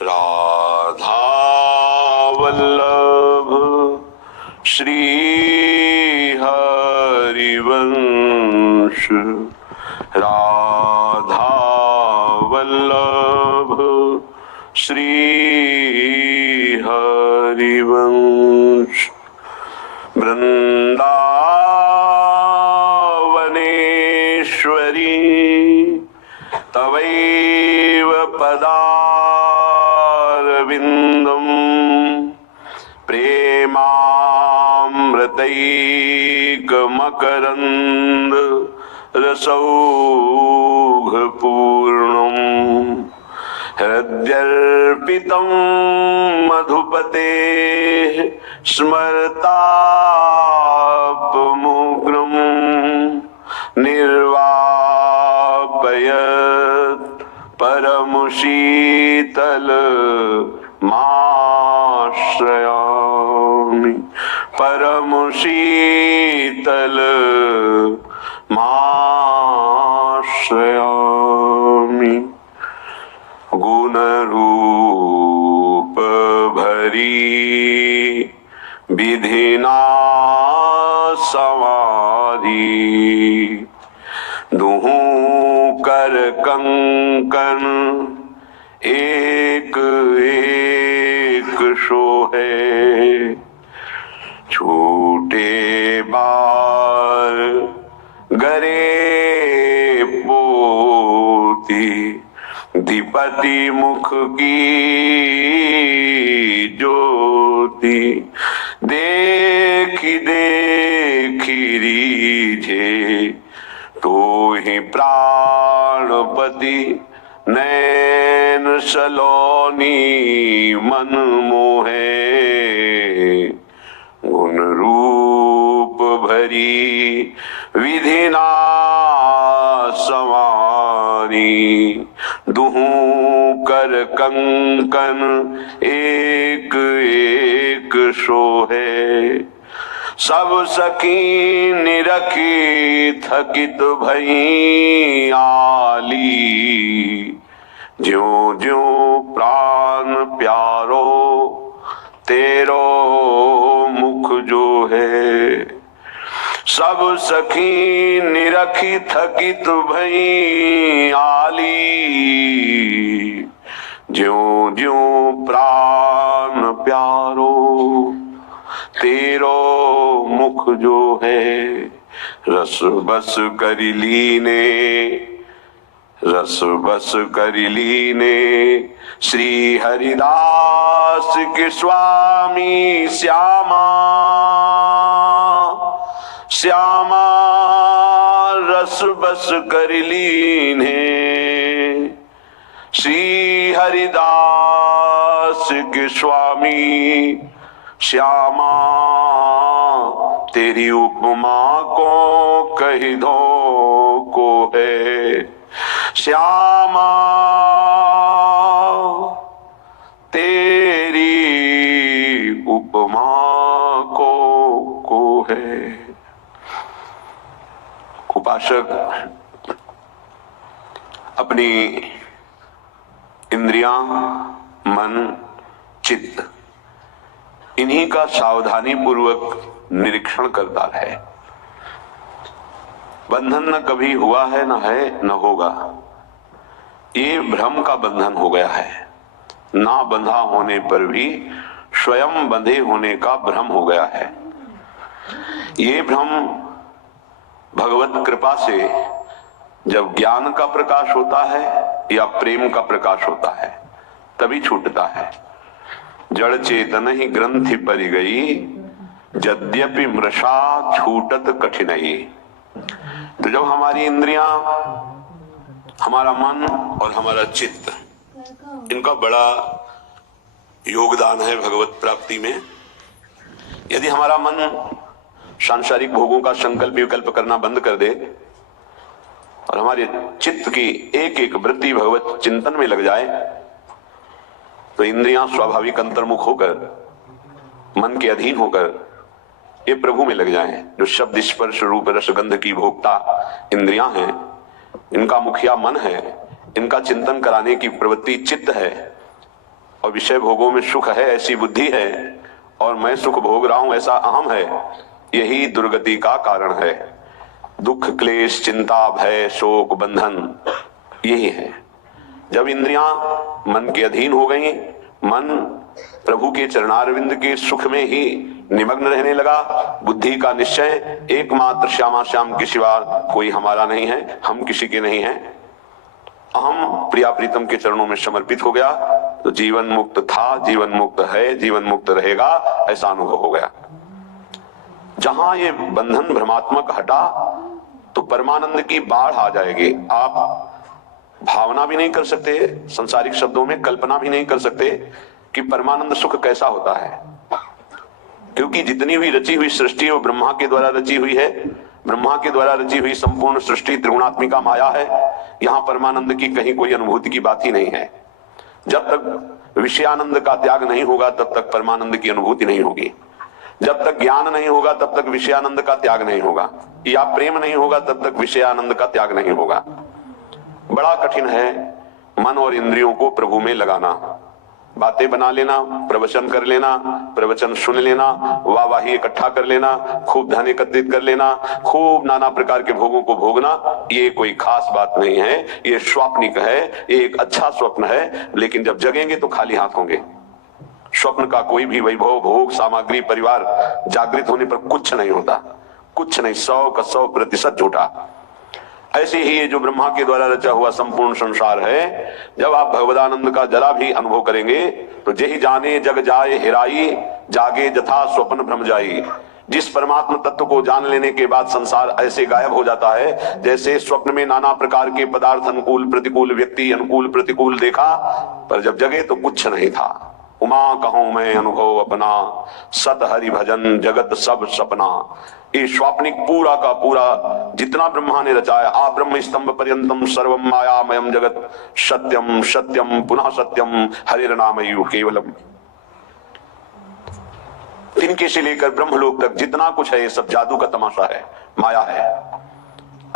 राधा वल्लभ श्री हरिवंश, राधा वल्लभ श्री हरिवंश। वृंदावनेश्वरी तवैव पदारविन्दम् प्रेमामृतैकमकरन्द रसौघपूर्णम्, हृद्यर्पितं मधुपतेः स्मरतापमुग्रम्, निर्वापयत् परमशीतलमाश्रयामि, परमशीतलमाश्रयामि। गुणरूप भरी विधिना सवारी, दुहूं कर कंकन एक एक शोहे, छूटे बार गरे पोती, द्विपति मुख की ज्योति, देखी देखी रीझे तो ही प्राणपति, नैन सलोनी मन मोहे, गुण रूप भरी विधिना सवारी, दुहूं कर कंकन एक एक शोहे, सब सखी निरखी थकित भई आली, ज्यों ज्यों प्राण प्यारो तेरो मुख जो है, सब सखी निरखी थकित भई आली, ज्यों ज्यों प्राण प्यारो तेरो मुख जो है, रस बस कर लीने, रस बस कर लीने श्री हरिदास के स्वामी श्यामा, श्यामा रस बस कर लीने श्री हरिदास के स्वामी श्यामा, तेरी उपमा को कह दो को है, श्यामा तेरी उपमा को है। उपासक अपनी इंद्रियां, मन, चित्त इन्हीं का सावधानी पूर्वक निरीक्षण करता है। बंधन न कभी हुआ है, न है, न होगा। ये भ्रम का बंधन हो गया है। ना बंधा होने पर भी स्वयं बंधे होने का भ्रम हो गया है। ये भ्रम भगवत कृपा से जब ज्ञान का प्रकाश होता है या प्रेम का प्रकाश होता है तभी छूटता है। जड़ चेतन ही ग्रंथि परि गई, यद्यपि मृषा छूटत कठिनाई। तो जब हमारी इंद्रियां, हमारा मन और हमारा चित्त, इनका बड़ा योगदान है भगवत प्राप्ति में। यदि हमारा मन सांसारिक भोगों का संकल्प विकल्प करना बंद कर दे और हमारे चित्त की एक एक वृत्ति भगवत चिंतन में लग जाए तो इंद्रियां स्वाभाविक अंतर्मुख होकर, मन के अधीन होकर ये प्रभु में लग जाएं। जो शब्द स्पर्श रूप रस गंध की भोक्ता इंद्रियां हैं, इनका मुखिया मन है, इनका चिंतन कराने की प्रवृत्ति चित्त है। और विषय भोगों में सुख है ऐसी बुद्धि है, और मैं सुख भोग रहा हूं ऐसा अहम है, यही दुर्गति का कारण है। दुख, क्लेश, चिंता, भय, शोक, बंधन यही है। जब इंद्रियां मन के अधीन हो गई, मन प्रभु के चरणारविंद के सुख में ही निमग्न रहने लगा, बुद्धि का निश्चय एकमात्र श्यामा श्याम के सिवा कोई हमारा नहीं है, हम किसी के नहीं हैं, अहम प्रिया प्रीतम के चरणों में समर्पित हो गया, तो जीवन मुक्त था, जीवन मुक्त है, जीवन मुक्त रहेगा, ऐसा अनुभव हो गया। जहां ये बंधन भ्रमात्मक हटा तो परमानंद की बाढ़ आ जाएगी। आप भावना भी नहीं कर सकते, संसारिक शब्दों में कल्पना भी नहीं कर सकते कि परमानंद सुख कैसा होता है, क्योंकि जितनी भी रची हुई सृष्टि वो ब्रह्मा के द्वारा रची हुई है। ब्रह्मा के द्वारा रची हुई संपूर्ण सृष्टि त्रिगुणात्मिका माया है। यहां परमानंद की कहीं कोई अनुभूति की बात ही नहीं है। जब तक विषयानंद का त्याग नहीं होगा तब तक परमानंद की अनुभूति नहीं होगी। जब तक ज्ञान नहीं होगा तब तक विषयानंद का त्याग नहीं होगा, या प्रेम नहीं होगा तब तक विषयानंद का त्याग नहीं होगा। बड़ा कठिन है मन और इंद्रियों को प्रभु में लगाना। बातें बना लेना, प्रवचन कर लेना, प्रवचन सुन लेना, वाहवाही इकट्ठा कर लेना, खूब धन एकत्रित कर लेना, खूब नाना प्रकार के भोगों को भोगना, ये कोई खास बात नहीं है, ये स्वाप्निक है, ये एक अच्छा स्वप्न है, लेकिन जब जगेंगे तो खाली हाथ होंगे। स्वप्न का कोई भी वैभव, भोग, सामग्री, परिवार जागृत होने पर कुछ नहीं होता, कुछ नहीं, 100 का 100% झूठा। ऐसे ही ये जो ब्रह्मा के द्वारा रचा हुआ संपूर्ण संसार है, जब आप भगवदानंद का जरा भी अनुभव करेंगे तो जेहि जाने जग जाए हिराई, जागे जथा स्वप्न भ्रम जाई। जिस परमात्मा तत्व को जान लेने के बाद संसार ऐसे गायब हो जाता है जैसे स्वप्न में नाना प्रकार के पदार्थ, अनुकूल प्रतिकूल, व्यक्ति अनुकूल प्रतिकूल देखा, पर जब जगे तो कुछ नहीं था। उमा कहूं मैं अनुभव अपना, सत हरि भजन जगत सब सपना। ये स्वाप्निक पूरा का पूरा जितना ब्रह्मा ने रचाया, आ ब्रह्म स्तंभ पर्यंतम सर्वम मायामयम जगत, सत्यम सत्यम पुनः सत्यम हरिर्नामयु केवलम। तिनके से लेकर ब्रह्मलोक तक जितना कुछ है ये सब जादू का तमाशा है, माया है।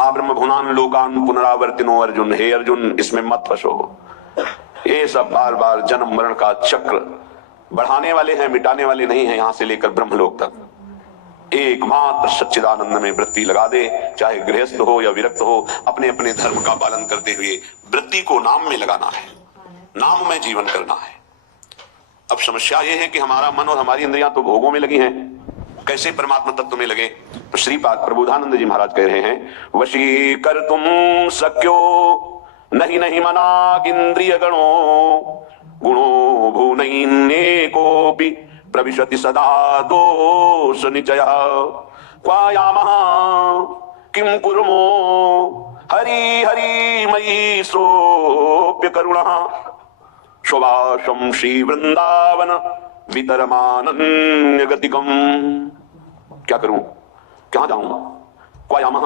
आ ब्रह्म भुनान लोकान पुनरावर्तिनो अर्जुन, हे अर्जुन इसमें मत फंसो। ये सब बार बार जन्म मरण का चक्र बढ़ाने वाले हैं, मिटाने वाले नहीं हैं। यहां से लेकर ब्रह्मलोक तक एकमात्र सच्चिदानंद में वृत्ति लगा दे, चाहे गृहस्थ हो या विरक्त हो, अपने अपने धर्म का पालन करते हुए वृत्ति को नाम में लगाना है, नाम में जीवन करना है। अब समस्या यह है कि हमारा मन और हमारी इंद्रियां तो भोगों में लगी हैं, कैसे परमात्मा तत्व में लगे? तो श्रीपाद प्रबोधानंद जी महाराज कह रहे हैं, वशी कर तुम सक्यो नहीं नहीं मना इंद्रिय गणो, गुणो भूनैन्येकोऽपि प्रविशति सदा दोष निचय। क्वायामः किं कुर्मो हरि हरि मयि सोऽप्य करुणः, स्वभाषं श्री वृंदावन वितरमानन्य गतिकम। क्या करूं, कहां जाऊं? क्वायामः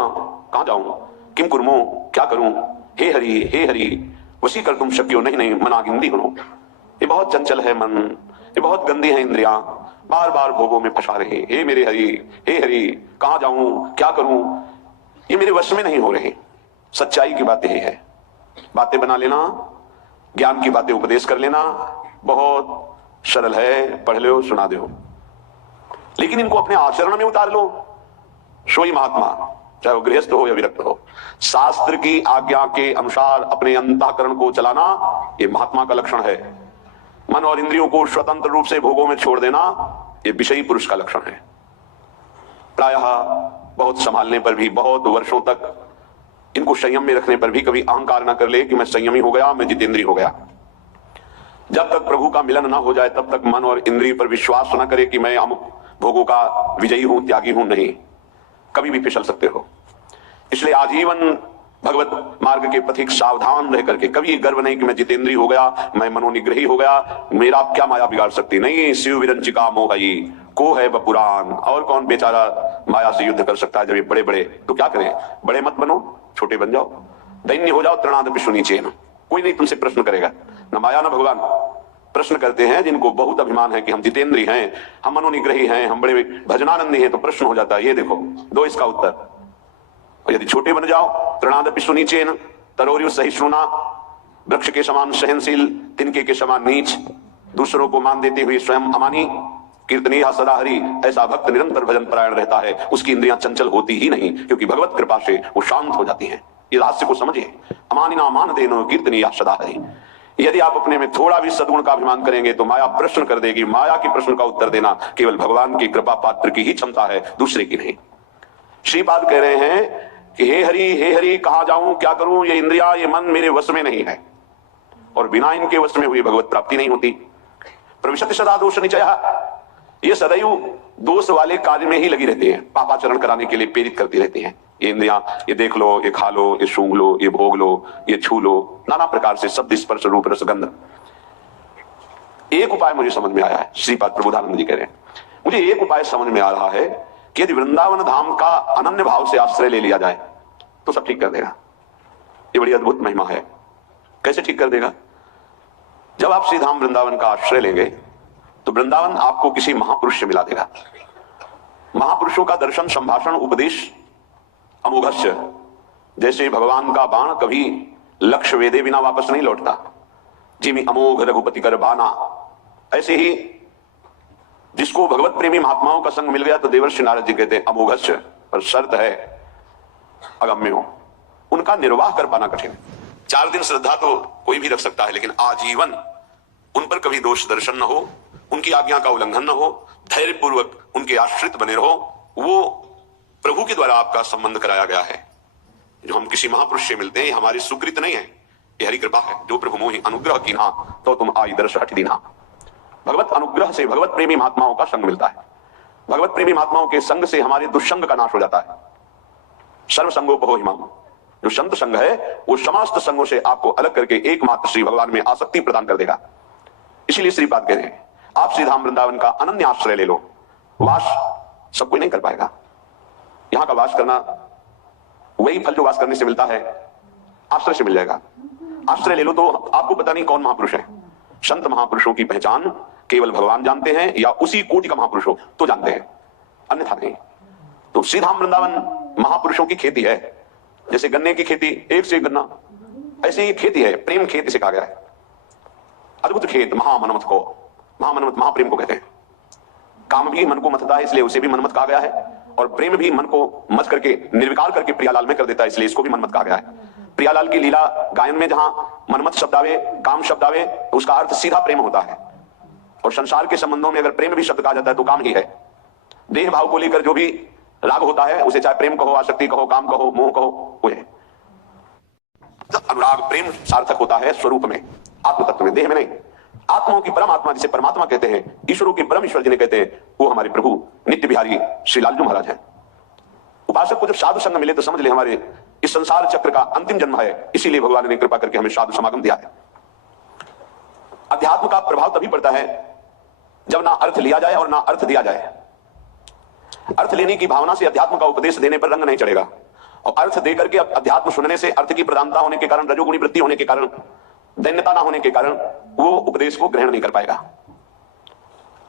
कहां जाऊं? किम कुर्मो क्या करूं? हे हरि वसी कर तुम शक्यो नहीं नहीं मना गिंदी गुणो। ये बहुत चंचल है मन, ये बहुत गंदी है इंद्रियां, बार बार भोगों में फंसा रहे। हे मेरे हरि, हे हरि कहां जाऊं, क्या करूं, ये मेरे वश में नहीं हो रहे। सच्चाई की बात यही है। बातें बना लेना, ज्ञान की बातें उपदेश कर लेना बहुत सरल है, पढ़ लो सुना दो, लेकिन इनको अपने आचरण में उतार लो। सोई महात्मा, चाहे वो गृहस्थ हो या विरक्त हो, शास्त्र की आज्ञा के अनुसार अपने अंतःकरण को चलाना ये महात्मा का लक्षण है। मन और इंद्रियों को स्वतंत्र रूप से भोगों में छोड़ देना ये विषयी पुरुष का लक्षण है। प्रायः बहुत संभालने पर भी, बहुत वर्षों तक इनको संयम में रखने पर भी कभी अहंकार ना कर ले कि मैं संयमी हो गया, मैं जितेंद्रिय हो गया। जब तक प्रभु का मिलन ना हो जाए तब तक मन और इंद्रिय पर विश्वास ना करे कि मैं अमुक भोगों का विजयी हूं, त्यागी हूं। नहीं, कभी भी फिसल सकते हो। इसलिए आजीवन भगवत मार्ग के पथिक सावधान रह करके कभी गर्व नहीं कि मैं जितेंद्रिय हो गया, मैं मनोनिग्रही हो गया, मेरा क्या माया बिगाड़ सकती। नहीं, शिव विरंचिका मोहई को है बपुरान। और कौन बेचारा माया से युद्ध कर सकता है? जब ये बड़े बड़े, तो क्या करें? बड़े मत बनो, छोटे बन जाओ, दैन्य हो जाओ, तृणादपि सुनीचेन। कोई नहीं तुमसे प्रश्न करेगा, न माया न भगवान। प्रश्न करते हैं जिनको बहुत अभिमान है कि हम जितेंद्रिय हैं, हम मनोनिग्रही हैं, हम बड़े भजनानंदी हैं, तो प्रश्न हो जाता है ये देखो, दो इसका उत्तर। और यदि छोटे बन जाओ, तृणादपि सुनीचेन, तरोर्यु सहिष्णुना, वृक्ष के समान सहनशील, तिनके के समान नीच, दूसरों को मान देते हुए स्वयं अमानी, कीर्तनीय सदा हरि, ऐसा भक्त निरंतर भजन परायण रहता है, उसकी इंद्रियां चंचल होती ही नहीं, क्योंकि भगवत कृपा से वो शांत हो जाती हैं। इस रहस्य को समझिए। अमानिना मान देनो कीर्तनीय सदा हरि। यदि आप अपने में थोड़ा भी सद्गुण का अभिमान करेंगे तो माया प्रश्न कर देगी। माया के प्रश्न का उत्तर देना केवल भगवान की कृपा पात्र की ही क्षमता है, दूसरे की नहीं। श्रीपाद कह रहे हैं कि हे हरि कहां जाऊं, क्या करूं, ये इंद्रिया ये मन मेरे वश में नहीं है, और बिना इनके वश में हुई भगवत प्राप्ति नहीं होती। प्रविशति सदा दोष निचय, ये सदैव दोष वाले कार्य में ही लगी रहती हैं, पापाचरण कराने के लिए प्रेरित करती रहती हैं। ये इंद्रियां, ये देख लो, ये खा लो, ये सूंघ लो, ये भोग लो, ये छू लो, नाना प्रकार से शब्द स्पर्श रूप रसगंध। एक उपाय मुझे समझ में आया है, श्रीपाद प्रबोधानंद जी कह रहे हैं, मुझे एक उपाय समझ में आ रहा है कि यदि वृंदावन धाम का अनन्य भाव से आश्रय ले लिया जाए तो सब ठीक कर देगा। ये बड़ी अद्भुत महिमा है। कैसे ठीक कर देगा? जब आप श्री धाम वृंदावन का आश्रय लेंगे तो वृंदावन आपको किसी महापुरुष से मिला देगा। महापुरुषों का दर्शन, संभाषण, उपदेश अमोघस्य, जैसे भगवान का बाण कभी लक्ष्य वेदे बिना वापस नहीं लौटता, जिमी अमोघ रघुपति कर बाना, ऐसे ही जिसको भगवत प्रेमी महात्माओं का संग मिल गया तो देवर्षि नारद जी कहते हैं अमोघस्य, पर शर्त है अगम्य हो, उनका निर्वाह कर पाना कठिन। 4 दिन श्रद्धा तो कोई भी रख सकता है, लेकिन आजीवन उन पर कभी दोष दर्शन न हो, उनकी आज्ञा का उल्लंघन न हो, धैर्य पूर्वक उनके आश्रित बने रहो। वो प्रभु के द्वारा आपका संबंध कराया गया है। जो हम किसी महापुरुष से मिलते हैं, हमारी सुकृत नहीं है, ये हरि कृपा है। जो प्रभु मोहि अनुग्रह की ना तो तुम आई दर्श हट दीना। भगवत अनुग्रह से भगवत प्रेमी महात्माओं का संग मिलता है। भगवत प्रेमी महात्माओं के संग से हमारे दुष्संग का नाश हो जाता है। सर्व संगोपहो हिमाम, जो संत संग है वो समस्त संगों से आपको अलग करके एकमात्र श्री भगवान में आसक्ति प्रदान कर देगा। इसीलिए श्रीपाद कह रहे हैं आप श्री धाम वृंदावन का अनन्य आश्रय ले लो। वास सब कोई नहीं कर पाएगा। यहां का वास करना वही फल जो वास करने से मिलता है आश्रय से मिल जाएगा। आश्रय ले लो तो आपको पता नहीं कौन महापुरुष है। संत महापुरुषों की पहचान केवल भगवान जानते हैं, या उसी कोटि का महापुरुष हो तो जानते हैं, अन्यथा नहीं। तो श्री धाम वृंदावन महापुरुषों की खेती है। जैसे गन्ने की खेती, एक से एक गन्ना, ऐसे ही खेती है। प्रेम खेत इसे कहा गया है। अद्भुत खेत महामनमथ को, महामनमथ महाप्रेम को कहते हैं। काम भी मन को मथता है, इसलिए उसे भी मनमत कहा गया है, और प्रेम भी मन को मत करके निर्विकार करके प्रियालाल में कर देता है, इसलिए इसको भी मनमत कहा गया है। प्रियालाल की लीला गायन में जहां मनमत शब्द आवे, काम शब्द आवे, तो उसका अर्थ सीधा प्रेम होता है। और संसार के संबंधों में अगर प्रेम भी शब्द कहा जाता है तो काम ही है। देह भाव को लेकर जो भी राग होता है उसे चाहे प्रेम कहो, आसक्ति कहो, काम कहो, मोह कहो, वो है। अनुराग प्रेम सार्थक होता है स्वरूप में, आत्म तत्व में, देह में नहीं। आत्माओं की परमात्मा जिसे परमात्मा कहते हैं, ईश्वरों की परम ईश्वर जिन्हें कहते हैं, वो हमारे प्रभु नित्य बिहारी श्री लालजू महाराज हैं। उपासक को जब साधु संग मिले तो समझ ले हमारे इस संसार चक्र का अंतिम जन्म है, इसीलिए भगवान ने कृपा करके हमें साधु समागम दिया है। अध्यात्म का प्रभाव तभी पड़ता है जब ना अर्थ लिया जाए और ना अर्थ दिया जाए। अर्थ लेने की भावना से अध्यात्म का उपदेश देने पर रंग नहीं चढ़ेगा, और अर्थ देकर के अध्यात्म सुनने से अर्थ की प्रधानता होने के कारण, रजोगुणी वृत्ति होने के कारण, दैन्यता ना होने के कारण वो उपदेश को ग्रहण नहीं कर पाएगा।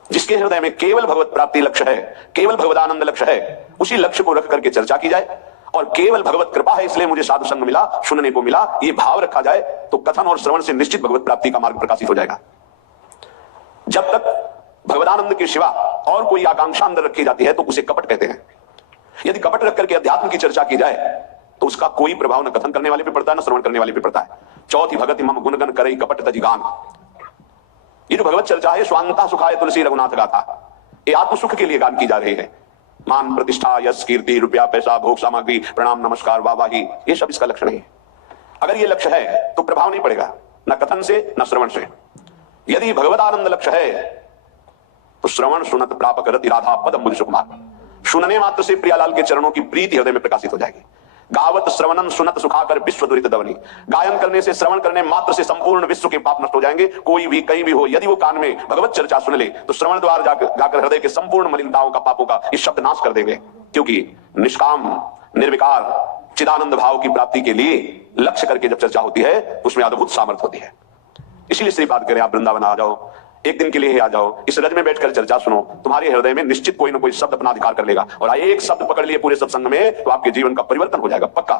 जिसके हृदय में केवल भगवत प्राप्ति लक्ष्य है, केवल भगवदानंद लक्ष्य है, उसी लक्ष्य को रख करके चर्चा की जाए, और केवल भगवत कृपा है इसलिए मुझे साधु संग मिला, सुनने को मिला, ये भाव रखा जाए तो कथन और श्रवण से निश्चित भगवत प्राप्ति का मार्ग प्रकाशित हो जाएगा। जब तक भगवदानंद के सिवा और कोई आकांक्षा अंदर रखी जाती है तो उसे कपट कहते हैं। यदि कपट रख करके अध्यात्म की चर्चा की जाए तो उसका कोई प्रभाव न कथन करने वाले पे पड़ता है, न श्रवण करने वाले पे पड़ता है। चौथी भगति मम गुणगन करई कपट तजिगान। ये जो भगवत चर्चा है, स्वांता सुखाय तुलसी रघुनाथ गाथा, ये आत्म सुख के लिए गान की जा रही है। मान प्रतिष्ठा, यश, कीर्ति, रुपया, पैसा, भोग सामग्री, प्रणाम, नमस्कार, वाहवाही, ये सब इसका लक्ष्य नहीं है। अगर ये लक्ष्य है तो प्रभाव नहीं पड़ेगा, न कथन से न श्रवण से। यदि भगवदानंद लक्ष्य है तो श्रवण सुनत प्राप करति राधा पदम बुझ सुकुमार। सुनने मात्र से प्रियालाल के चरणों की प्रीति हृदय में प्रकाशित हो जाएगी। गावत श्रवणन सुनत सुखाकर विश्व दुरित दवनी। गायन करने से, श्रवण करने मात्र से संपूर्ण विश्व के पाप नष्ट हो जाएंगे। कोई भी कहीं भी हो, यदि वो कान में भगवत चर्चा सुन ले तो श्रवण द्वार जाकर हृदय के संपूर्ण मलिनताओं का, पापों का ये शब्द नाश कर देंगे। क्योंकि निष्काम निर्विकार चिदानंद भाव की प्राप्ति के लिए लक्ष्य करके जब चर्चा होती है उसमें अद्भुत सामर्थ्य होती है। इसलिए श्रीपाद करें आप वृंदावन आ जाओ, एक दिन के लिए ही आ जाओ, इस रज में बैठकर चर्चा सुनो, तुम्हारे हृदय में निश्चित कोई ना कोई शब्द अपना अधिकार कर लेगा, और एक शब्द पकड़ लिए पूरे सत्संग में तो आपके जीवन का परिवर्तन हो जाएगा पक्का।